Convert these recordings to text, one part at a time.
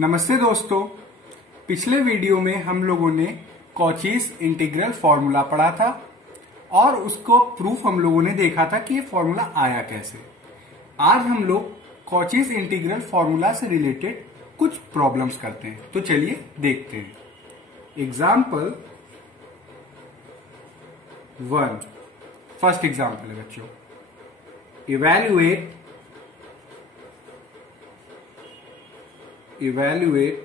नमस्ते दोस्तों, पिछले वीडियो में हम लोगों ने कॉचीज इंटीग्रल फॉर्मूला पढ़ा था और उसको प्रूफ हम लोगों ने देखा था कि ये फॉर्मूला आया कैसे। आज हम लोग कॉचीज इंटीग्रल फॉर्मूला से रिलेटेड कुछ प्रॉब्लम्स करते हैं, तो चलिए देखते हैं। एग्जाम्पल 1, फर्स्ट एग्जाम्पल है बच्चों, evaluate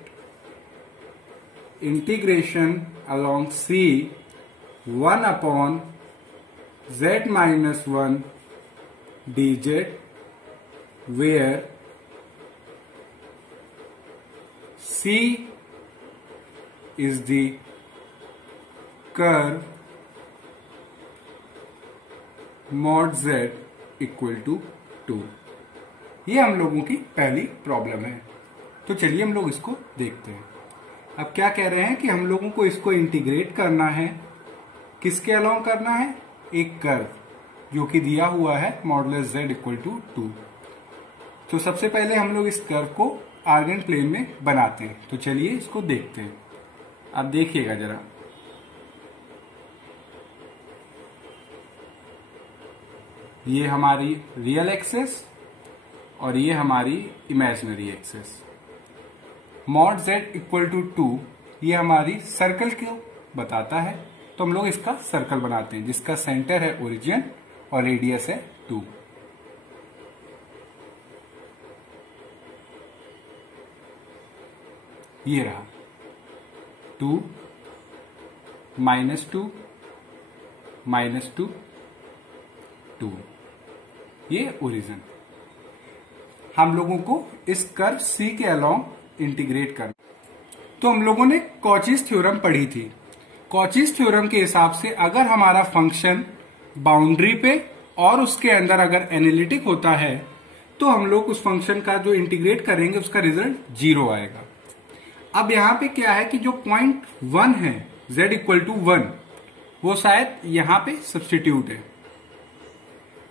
integration along C 1 upon z minus 1 dz where C is the curve mod z equal to 2। ये हम लोगों की पहली प्रॉब्लम है, तो चलिए हम लोग इसको देखते हैं। अब क्या कह रहे हैं कि हम लोगों को इसको इंटीग्रेट करना है, किसके अलोंग करना है, एक कर्व जो कि दिया हुआ है मॉडुलस z इक्वल टू 2। तो सबसे पहले हम लोग इस कर्व को आर्गेंट प्लेन में बनाते हैं, तो चलिए इसको देखते हैं। अब देखिएगा जरा, ये हमारी रियल एक्सिस और ये हमारी imaginary axis. Mod z equal to 2 ये हमारी सर्कल को बताता है, तो हम लोग इसका सर्कल बनाते हैं जिसका सेंटर है ओरिजिन और रेडियस है 2। ये रहा 2 -2 -2 2, ये ओरिजिन। हम लोगों को इस कर्व C के अलोंग इंटीग्रेट करना। तो हम लोगों ने कॉचीज थ्योरम पढ़ी थी। कॉचीज थ्योरम के हिसाब से अगर हमारा फंक्शन बाउंड्री पे और उसके अंदर अगर एनालिटिक होता है तो हम लोग उस फंक्शन का जो इंटीग्रेट करेंगे उसका रिजल्ट 0 आएगा। अब यहां पे क्या है कि जो पॉइंट 1 है z इक्वल टू 1 वो शायद यहां पे सब्स्टिट्यूट है।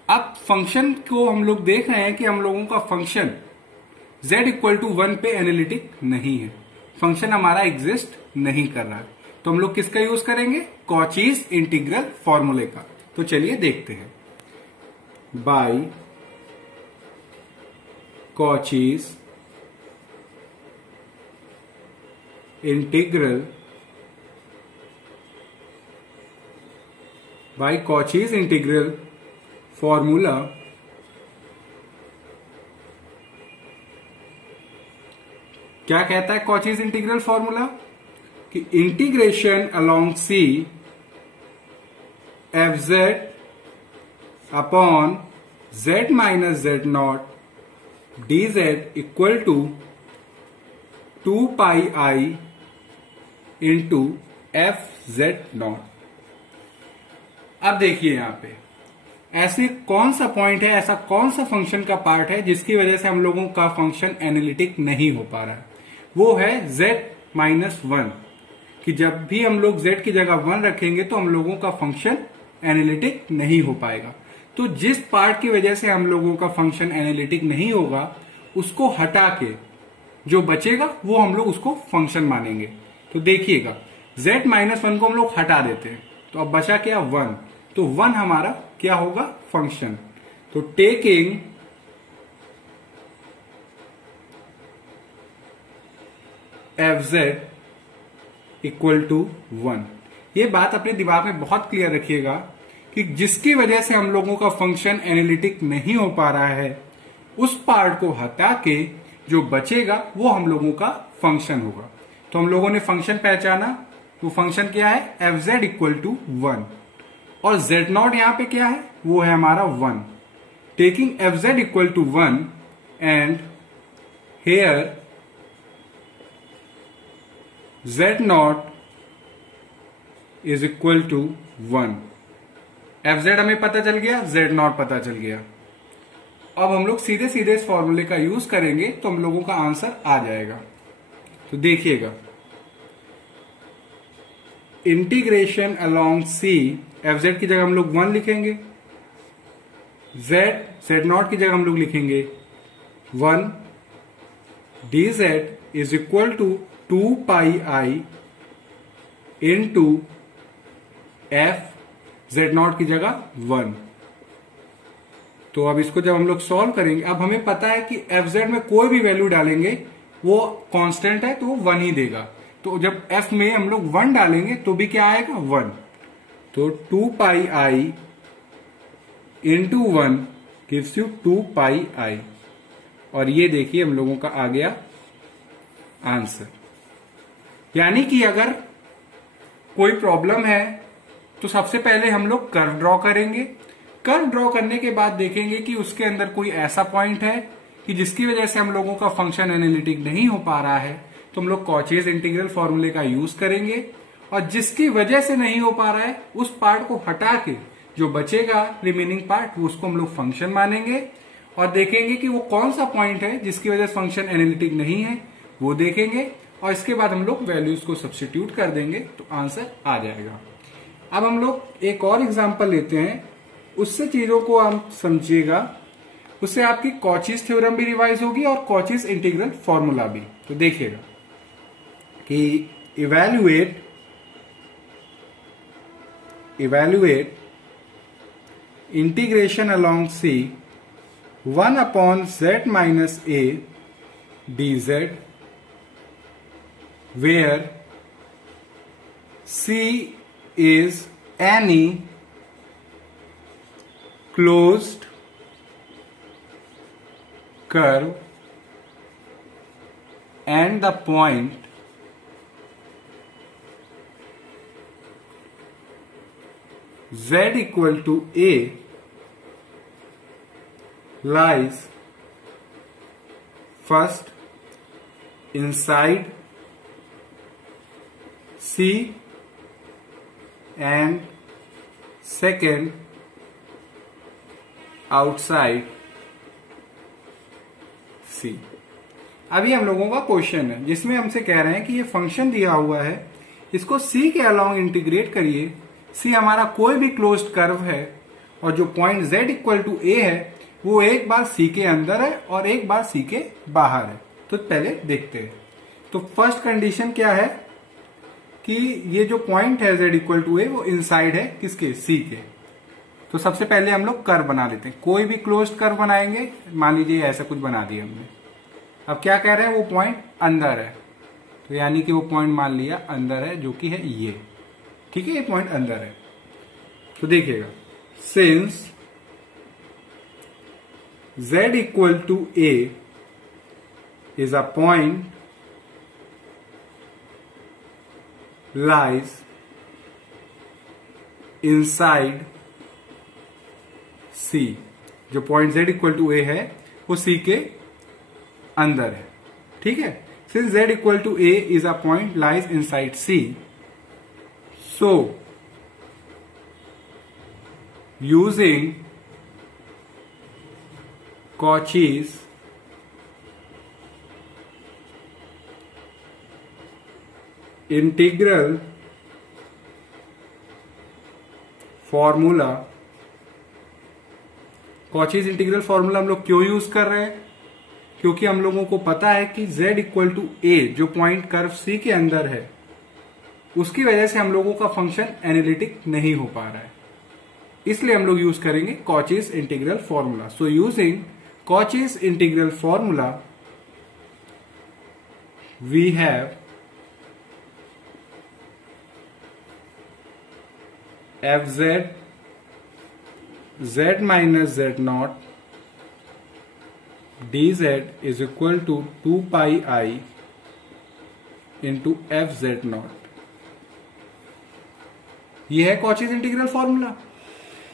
अब फंक्शन को हम लोग देख रहे हैं कि हम लोगों का फंक्शन z इक्वल टू 1 पे एनालिटिक नहीं है, फंक्शन हमारा एग्जिस्ट नहीं कर रहा है, तो हम लोग किसका यूज करेंगे, कॉचीज इंटीग्रल फॉर्मूले का। तो चलिए देखते हैं। बाय कॉचीज इंटीग्रल फॉर्मूला क्या कहता है कॉचीज इंटीग्रल फॉर्मूला कि integration along C fz upon z minus z nought dz equal to 2 pi i into fz nought. अब देखिए यहां पे ऐसे कौन सा पॉइंट है, ऐसा कौन सा फंक्शन का पार्ट है जिसकी वजह से हम लोगों का फंक्शन एनालिटिक नहीं हो पा रहा है। वो है z माइनस 1 कि जब भी हम लोग z की जगह 1 रखेंगे तो हम लोगों का फंक्शन एनालिटिक नहीं हो पाएगा। तो जिस पार्ट की वजह से हम लोगों का फंक्शन एनालिटिक नहीं होगा उसको हटा के जो बचेगा वो हम लोग उसको फंक्शन मानेंगे। तो देखिएगा z माइनस 1 को हम लोग हटा देते हैं, तो अब बचा क्या 1, तो 1 हमारा क्या होगा फंक्शन। तो टेकिंग fz इक्वल टू 1, ये बात अपने दिमाग में बहुत क्लियर रखिएगा कि जिसकी वजह से हम लोगों का फंक्शन एनालिटिक नहीं हो पा रहा है उस पार्ट को हटा के जो बचेगा वो हम लोगों का फंक्शन होगा। तो हम लोगों ने फंक्शन पहचाना, वो फंक्शन क्या है fz इक्वल टू 1 और z नॉट यहां पे क्या है, वो है हमारा 1। Taking fz equal to 1 and here z nought is equal to 1। fz हमें पता चल गया, z नॉट पता चल गया। अब हम लोग सीधे सीधे इस फॉर्मूले का यूज करेंगे तो हम लोगों का आंसर आ जाएगा। तो देखिएगा इंटीग्रेशन अलोंग C, fz की जगह हम लोग 1 लिखेंगे, z नॉट की जगह हम लोग लिखेंगे 1 dz is equal to 2 pi i into f z nought की जगह 1। तो अब इसको जब हम लोग सॉल्व करेंगे, अब हमें पता है कि एफ जेड में कोई भी वैल्यू डालेंगे वो कांस्टेंट है तो वो 1 ही देगा। तो जब एफ में हम लोग 1 डालेंगे तो भी क्या आएगा 1। तो 2 pi i into 1 gives you 2 pi आई। और ये देखिए हम लोगों का आ गया आंसर। यानी कि अगर कोई प्रॉब्लम है तो सबसे पहले हम लोग कर्व ड्रॉ करेंगे। कर्व ड्रॉ करने के बाद देखेंगे कि उसके अंदर कोई ऐसा पॉइंट है कि जिसकी वजह से हम लोगों का फंक्शन एनालिटिक नहीं हो पा रहा है, तो हम लोग कॉचीज इंटीग्रल फॉर्मूले का यूज करेंगे। और जिसकी वजह से नहीं हो पा रहा है उस पार्ट को हटा के जो बचेगा रिमेनिंग पार्ट, उसको हम लोग फंक्शन मानेंगे और देखेंगे कि वो कौन सा पॉइंट है जिसकी वजह से फंक्शन एनालिटिक नहीं है, वो देखेंगे। और इसके बाद हम लोग वैल्यूज को सब्स्टिट्यूट कर देंगे तो आंसर आ जाएगा। अब हम लोग एक और एग्जांपल लेते हैं, उससे चीजों को आप समझिएगा, उससे आपकी कॉचीज थ्योरम भी रिवाइज होगी और कॉचीज इंटीग्रल फॉर्मूला भी। तो देखिएगा कि evaluate integration along C 1 upon z minus a dz where C is any closed curve and the point z equal to a lies first inside C and second outside C। अभी हम लोगों का question है जिसमें हमसे कह रहे हैं कि ये फंक्शन दिया हुआ है, इसको C के अलोंग इंटीग्रेट करिए। C हमारा कोई भी क्लोज्ड कर्व है और जो point Z equal to A है वो एक बार C के अंदर है और एक बार C के बाहर है। तो पहले देखते हैं। तो फर्स्ट कंडीशन क्या है कि ये जो पॉइंट है Z इक्वल टू A वो इनसाइड है किसके, C के। तो सबसे पहले हम लोग कर्व बना लेते हैं, कोई भी क्लोज्ड कर्व बनाएंगे। मान लीजिए ऐसा कुछ बना दिया हमने। अब क्या कह रहे हैं, वो पॉइंट अंदर है, तो यानी कि वो पॉइंट मान लिया अंदर है जो कि है ये, ठीक है, ये पॉइंट अंदर है। तो देखिएगा, since Z equal to A is a point lies inside C। जो point Z equal to A है वो C के अंदर है, ठीक है। Since Z equal to A is a point lies inside C, so using Cauchy's integral formula. Cauchy's integral formula हम लोग क्यों यूज कर रहे हैं, क्योंकि हम लोगों को पता है कि Z इक्वल टू A जो पॉइंट कर्व C के अंदर है उसकी वजह से हम लोगों का फंक्शन एनालिटिक नहीं हो पा रहा है, इसलिए हम लोग यूज करेंगे Cauchy's integral formula. So using Cauchy's integral formula we have fz z minus z naught dz is equal to 2 pi I into fz naught। ये है कॉचीज इंटीग्रल फॉर्मूला।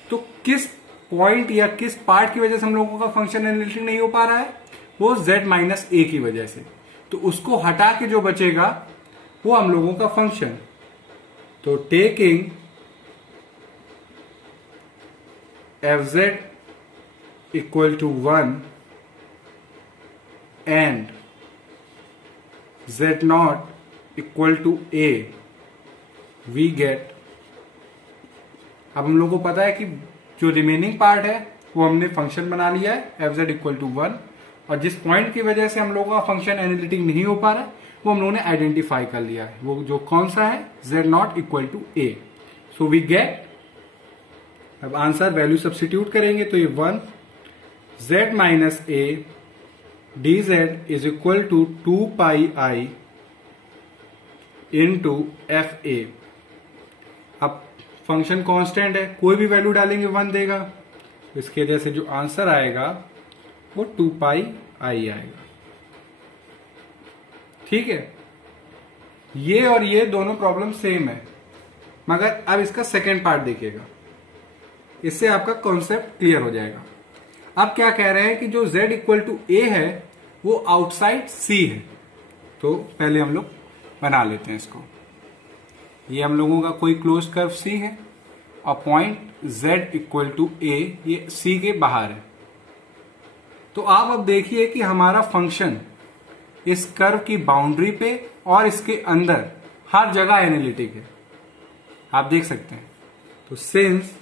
तो किस पॉइंट या किस पार्ट की वजह से हम लोगों का फंक्शन एनालिटिक नहीं हो पा रहा है, वो z माइनस a की वजह से। तो उसको हटा के जो बचेगा वो हम लोगों का फंक्शन। तो taking fz equal to 1 and z naught equal to a we get। अब हम लोगों को पता है कि जो रिमेनिंग पार्ट है वो हमने फंक्शन बना लिया है fz equal to 1 और जिस पॉइंट की वजह से हम लोगों का फंक्शन एनालिटिक नहीं हो पा रहा है वो हम लोगों ने आइडेंटिफाई कर लिया है। वो जो कौन सा है, z0 equal to a। So we get, अब आंसर वैल्यू सब्स्टिट्यूट करेंगे तो ये 1 z minus a dz is equal to 2 pi i into f a. अब फंक्शन कांस्टेंट है, कोई भी वैल्यू डालेंगे 1 देगा, तो इसके वजह से जो आंसर आएगा वो 2 पाई आई आएगा। ठीक है, ये और ये दोनों प्रॉब्लम सेम है, मगर अब इसका सेकेंड पार्ट देखिएगा, इससे आपका कॉन्सेप्ट क्लियर हो जाएगा। अब क्या कह रहे हैं कि जो z इक्वल टू ए है वो आउटसाइड c है। तो पहले हम लोग बना लेते हैं इसको। ये हम लोगों का कोई क्लोज कर्व c है और point z equal to a ये c के बाहर है। तो आप अब देखिए कि हमारा फंक्शन इस कर्व की बाउंड्री पे और इसके अंदर हर जगह एनालिटिक है, आप देख सकते हैं। तो since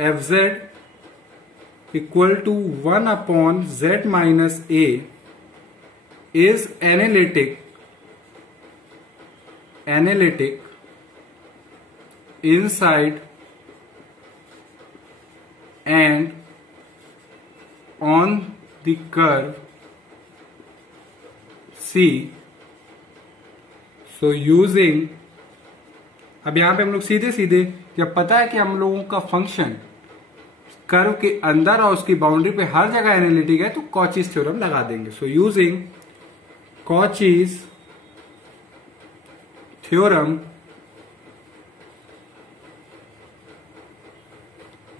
fz equal to 1 upon z minus a is analytic inside and on the curve C, so using, अब यहां पे हम लोग सीधे सीधे जब पता है कि हम लोगों का फंक्शन कर्व के अंदर और उसकी बाउंड्री पे हर जगह एनालिटिक है तो कॉचीज थ्योरम लगा देंगे। So using Cauchy's theorem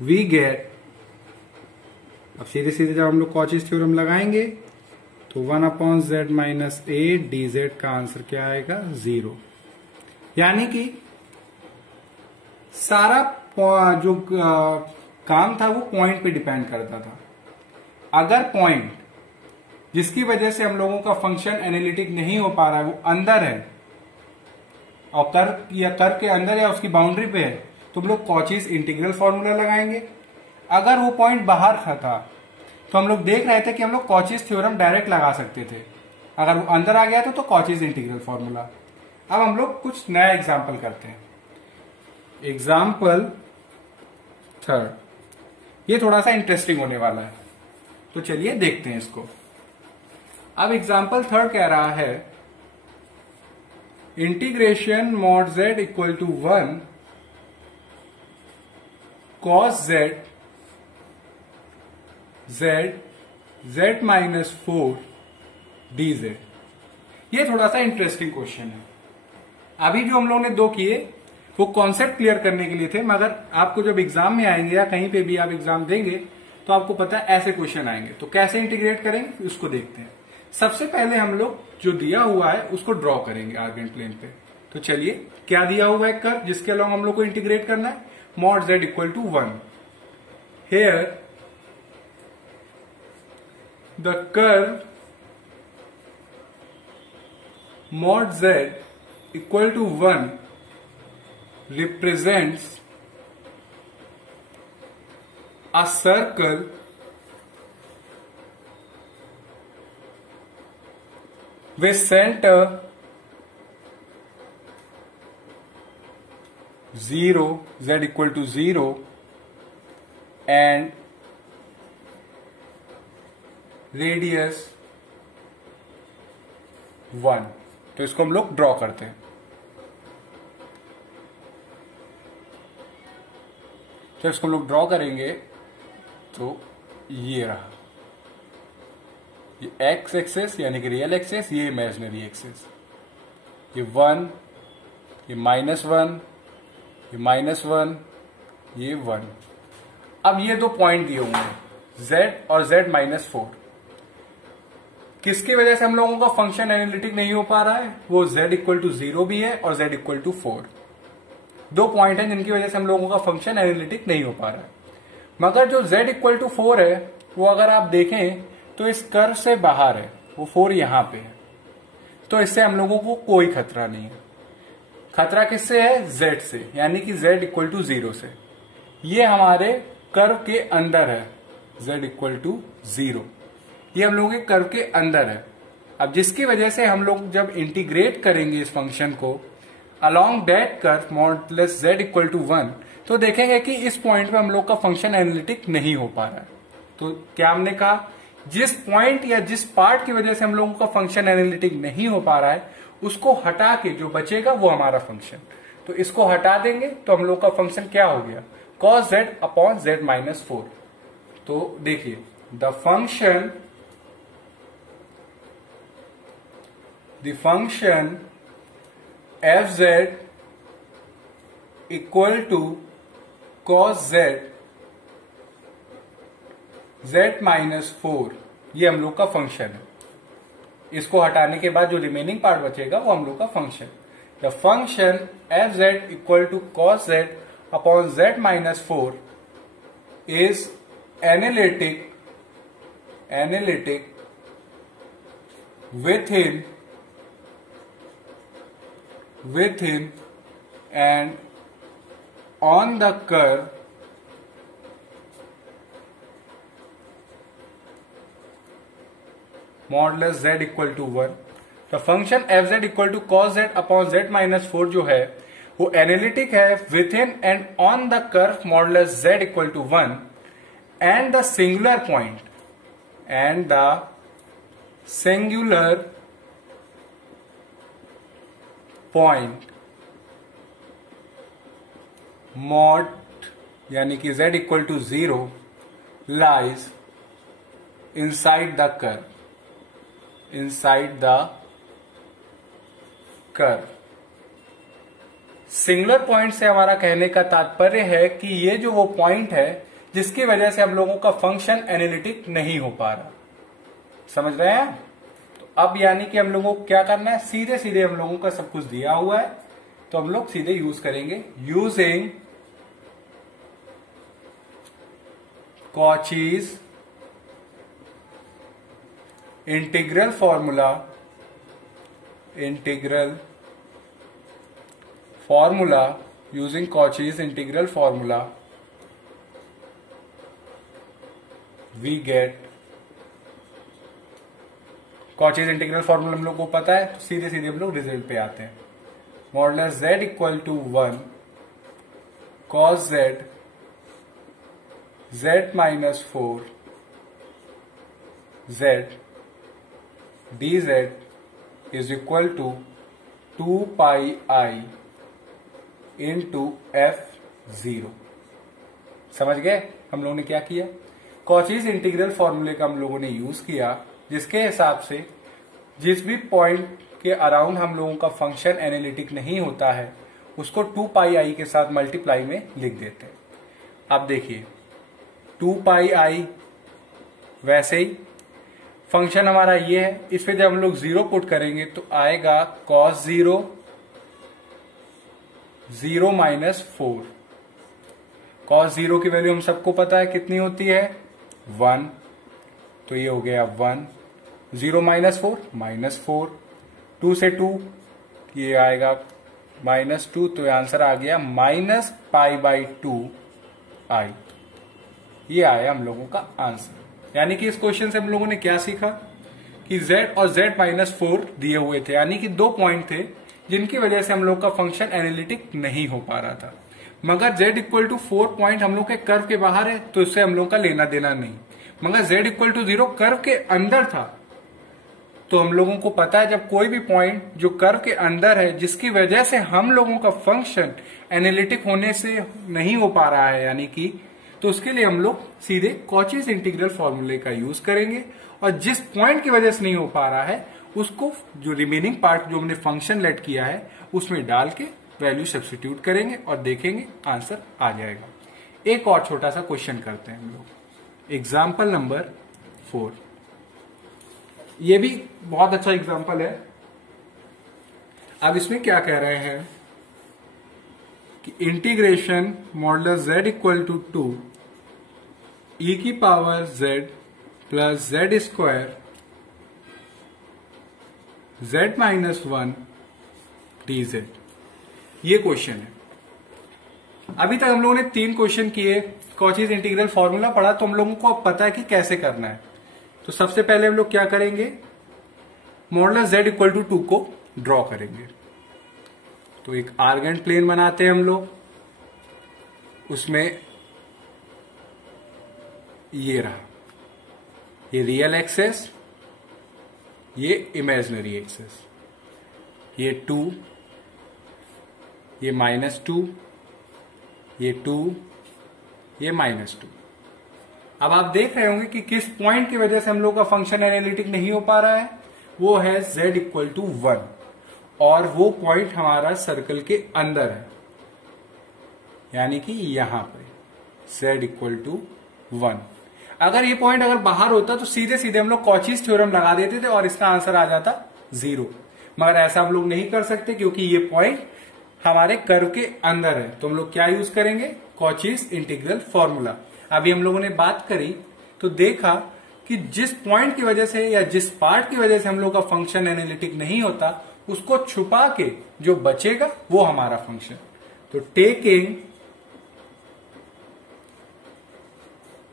we get, अब सीधे सीधे जब हम लोग Cauchy's थ्योरम लगाएंगे तो 1 upon z minus a dz का आंसर क्या आएगा, 0। यानी कि सारा जो काम था वो पॉइंट पे डिपेंड करता था। अगर पॉइंट जिसकी वजह से हम लोगों का फंक्शन एनालिटिक नहीं हो पा रहा है वो अंदर है और कर्व के अंदर या उसकी बाउंड्री पे है तो हम लोग कॉचीज इंटीग्रल फॉर्मूला लगाएंगे। अगर वो पॉइंट बाहर था तो हम लोग देख रहे थे कि हम लोग कॉचीज थ्योरम डायरेक्ट लगा सकते थे। अगर वो अंदर आ गया तो कॉचीज इंटीग्रल फॉर्मूला। अब हम लोग कुछ नया एग्जाम्पल करते हैं। एग्जाम्पल थर्ड, ये थोड़ा सा इंटरेस्टिंग होने वाला है, तो चलिए देखते हैं इसको। अब एग्जाम्पल थर्ड कह रहा है integration mod z equal to 1 cos z minus 4 dz। ये थोड़ा सा इंटरेस्टिंग क्वेश्चन है। अभी जो हम लोगों ने दो किए वो कॉन्सेप्ट क्लियर करने के लिए थे, मगर आपको जब एग्जाम में आएंगे या कहीं पे भी आप एग्जाम देंगे तो आपको पता है ऐसे क्वेश्चन आएंगे। तो कैसे इंटीग्रेट करेंगे उसको देखते हैं। सबसे पहले हम लोग जो दिया हुआ है उसको ड्रॉ करेंगे आर्गेंट प्लेन पे। तो चलिए, क्या दिया हुआ है कर्व जिसके अलॉन्ग हम लोग को इंटीग्रेट करना है, mod z equal to 1। Here the curve mod z equal to 1 represents a circle with center 0, z equal to 0 and radius 1। तो इसको हम लोग ड्रॉ करते हैं। तो इसको हम लोग ड्रॉ करेंगे तो ये रहा, ये एक्स एक्सेस यानी कि रियल एक्सेस, ये इमेजिनरी एक्सेस, ये 1, ये -1, ये -1, ये 1। अब ये दो पॉइंट दिए हुए हैं z और z माइनस 4। किसकी वजह से हम लोगों का फंक्शन एनालिटिक नहीं हो पा रहा है, वो z इक्वल टू 0 भी है और z इक्वल टू 4। दो पॉइंट हैं जिनकी वजह से हम लोगों का फंक्शन एनालिटिक नहीं हो पा रहा है। मगर जो z इक्वल टू 4 है वो अगर आप देखें तो इस कर्व से बाहर है, वो 4 यहां पे है, तो इससे हम लोगों को कोई खतरा नहीं है। खतरा किससे है, z से, यानी कि z इक्वल टू 0 से। ये हमारे कर्व के अंदर है z इक्वल टू 0। ये हम लोगों के कर्व के अंदर है। अब जिसकी वजह से हम लोग जब इंटीग्रेट करेंगे इस फंक्शन को along that curve modulus z equal to 1, तो देखेंगे कि इस पॉइंट पे हम लोग का फंक्शन एनालिटिक नहीं हो पा रहा है। तो क्या हमने कहा, जिस पॉइंट या जिस पार्ट की वजह से हम लोगों का फंक्शन एनालिटिक नहीं हो पा रहा है उसको हटा के जो बचेगा वो हमारा फंक्शन। तो इसको हटा देंगे तो हम लोग का फंक्शन क्या हो गया, cos z upon z minus 4। तो देखिए the function f z equal to cos z minus 4, ये हम लोग का फंक्शन है। इसको हटाने के बाद जो रिमेनिंग पार्ट बचेगा वो हम लोग का function. The function f z equal to cos z upon z minus 4 is analytic within and on the curve modulus z equal to 1। तो function f z equal to cos z upon z minus 4 जो है वो analytic है within and on the curve modulus z equal to 1 and the singular point mod यानी कि z equal to 0 lies inside the curve. Singular point से हमारा कहने का तात्पर्य है कि ये जो वो पॉइंट है जिसकी वजह से हम लोगों का फंक्शन एनालिटिक नहीं हो पा रहा। समझ रहे हैं? तो अब यानी कि हम लोगों को क्या करना है, सीधे सीधे हम लोगों का सब कुछ दिया हुआ है तो हम लोग सीधे यूज करेंगे using Cauchy's integral formula using Cauchy's integral formula we get Cauchy's integral formula हम लोग को पता है, तो सीधे सीधे हम लोग रिजल्ट पे आते हैं। Modulus z equal to 1 cos z minus 4 z dz is equal to 2 pi i into f0। समझ गए हम लोगों ने क्या किया, कॉचीज इंटीग्रल फॉर्मूले का हम लोगों ने यूज किया जिसके हिसाब से जिस भी पॉइंट के अराउंड हम लोगों का फंक्शन एनालिटिक नहीं होता है उसको 2 पाई i के साथ मल्टीप्लाई में लिख देते हैं। अब देखिए 2 पाई i वैसे ही फंक्शन हमारा ये है, इस पे जब हम लोग 0 पुट करेंगे तो आएगा cos 0 माइनस 4। cos 0 की वैल्यू हम सबको पता है कितनी होती है 1, तो ये हो गया 1। 0 माइनस 4 माइनस 4, 2 से 2 ये आएगा माइनस 2, तो आंसर आ गया माइनस पाई बाई 2 i। ये आया हम लोगों का आंसर। यानी कि इस क्वेश्चन से हम लोगों ने क्या सीखा कि z और z माइनस 4 दिए हुए थे, यानी कि 2 पॉइंट थे जिनकी वजह से हम लोग का फंक्शन एनालिटिक नहीं हो पा रहा था। मगर z इक्वल टू 4 पॉइंट हम लोग के कर्व के बाहर है तो इससे हम लोग का लेना देना नहीं। मगर z इक्वल टू 0 कर्व के अंदर था, तो हम लोगों को पता है जब कोई भी पॉइंट जो कर्व के अंदर है जिसकी वजह से हम लोगों का फंक्शन एनालिटिक होने से नहीं हो पा रहा है, यानी कि तो उसके लिए हम लोग सीधे कॉचीज इंटीग्रल फॉर्मूले का यूज करेंगे और जिस पॉइंट की वजह से नहीं हो पा रहा है उसको जो रिमेनिंग पार्ट जो हमने फंक्शन लेट किया है उसमें डाल के वैल्यू सब्स्टिट्यूट करेंगे और देखेंगे आंसर आ जाएगा। एक और छोटा सा क्वेश्चन करते हैं हम लोग, एग्जाम्पल नंबर 4। ये भी बहुत अच्छा एग्जाम्पल है। अब इसमें क्या कह रहे हैं कि integration modulus z equal to 2 e की power z plus z square z minus 1 dz, ये क्वेश्चन है। अभी तक हम लोगों ने 3 क्वेश्चन किए कॉचीज इंटीग्रल फॉर्मूला पढ़ा, तो हम लोगों को अब पता है कि कैसे करना है। तो सबसे पहले हम लोग क्या करेंगे, मॉडुलस z इक्वल टू 2 को ड्रॉ करेंगे। तो एक आर्गेंट प्लेन बनाते हैं हम लोग, उसमें ये रहा, ये रियल एक्सेस, ये इमेजिनरी एक्सेस, ये 2, ये -2, ये 2, ये -2। अब आप देख रहे होंगे कि किस पॉइंट की वजह से हम लोग का फंक्शन एनालिटिक नहीं हो पा रहा है, वो है z इक्वल टू 1, और वो पॉइंट हमारा सर्कल के अंदर है, यानी कि यहां पे z इक्वल टू 1। अगर ये पॉइंट अगर बाहर होता तो सीधे सीधे हम लोग कॉचीज थ्योरम लगा देते थे और इसका आंसर आ जाता 0, मगर ऐसा हम लोग नहीं कर सकते क्योंकि ये पॉइंट हमारे कर्व के अंदर है। तो हम लोग क्या यूज करेंगे, कॉचीज इंटीग्रल फॉर्मूला। अभी हम लोगों ने बात करी तो देखा कि जिस पॉइंट की वजह से या जिस पार्ट की वजह से हम लोग का फंक्शन एनालिटिक नहीं होता, उसको छुपा के जो बचेगा वो हमारा फंक्शन। तो taking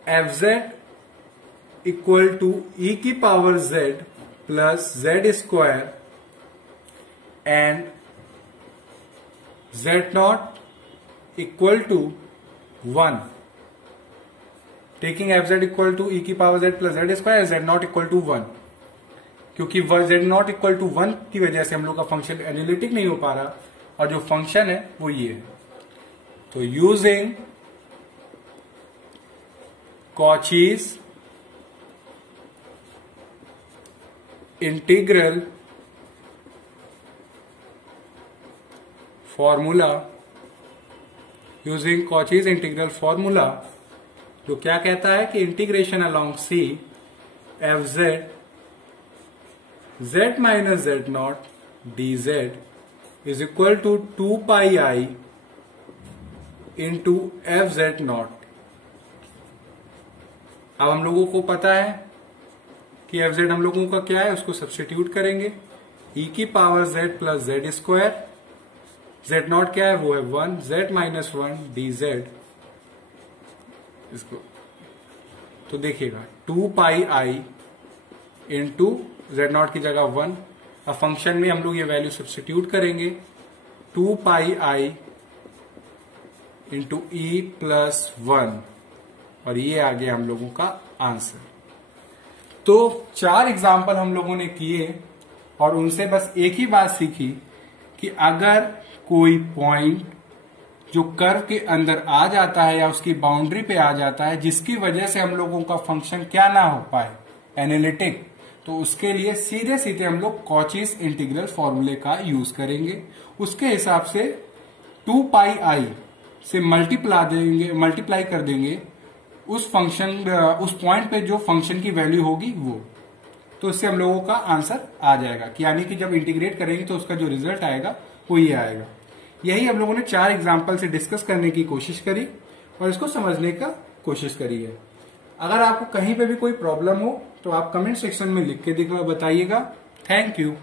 fz equal to e की power z plus z square and z nought equal to 1, taking fz equal to e की power z plus z square, z nought equal to 1, क्योंकि z नॉट इक्वल टू 1 की वजह से हम लोग का function analytic नहीं हो पा रहा, और जो फंक्शन है वो ये है। तो using Cauchy's integral formula, using Cauchy's integral formula, जो क्या कहता है कि integration along C f z z minus z nought d z is equal to 2 pi i into f z nought. अब हम लोगों को पता है कि एफ जेड हम लोगों का क्या है, उसको सब्स्टिट्यूट करेंगे, e की power z plus Z square, z not क्या है वो है 1, z माइनस 1 डी जेड, इसको तो देखिएगा 2 pi i into Z nought की जगह 1। अब फंक्शन में हम लोग ये वैल्यू सब्स्टिट्यूट करेंगे, 2 pi i into E plus 1, और ये आ गया हम लोगों का आंसर। तो 4 एग्जाम्पल हम लोगों ने किए और उनसे बस एक ही बात सीखी कि अगर कोई पॉइंट जो कर्व के अंदर आ जाता है या उसकी बाउंड्री पे आ जाता है, जिसकी वजह से हम लोगों का फंक्शन क्या ना हो पाए एनालिटिक, तो उसके लिए सीधे सीधे हम लोग कॉचीज इंटीग्रल फॉर्मूले का यूज करेंगे। उसके हिसाब से 2 पाई आई से मल्टीप्लाई कर देंगे उस फंक्शन, उस पॉइंट पे जो फंक्शन की वैल्यू होगी वो, तो इससे हम लोगों का आंसर आ जाएगा कि यानी कि जब इंटीग्रेट करेंगे तो उसका जो रिजल्ट आएगा वो ये आएगा। यही हम लोगों ने 4 एग्जाम्पल से डिस्कस करने की कोशिश करी और इसको समझने का कोशिश करी है। अगर आपको कहीं पे भी कोई प्रॉब्लम हो तो आप कमेंट सेक्शन में लिख के बताइएगा। Thank you.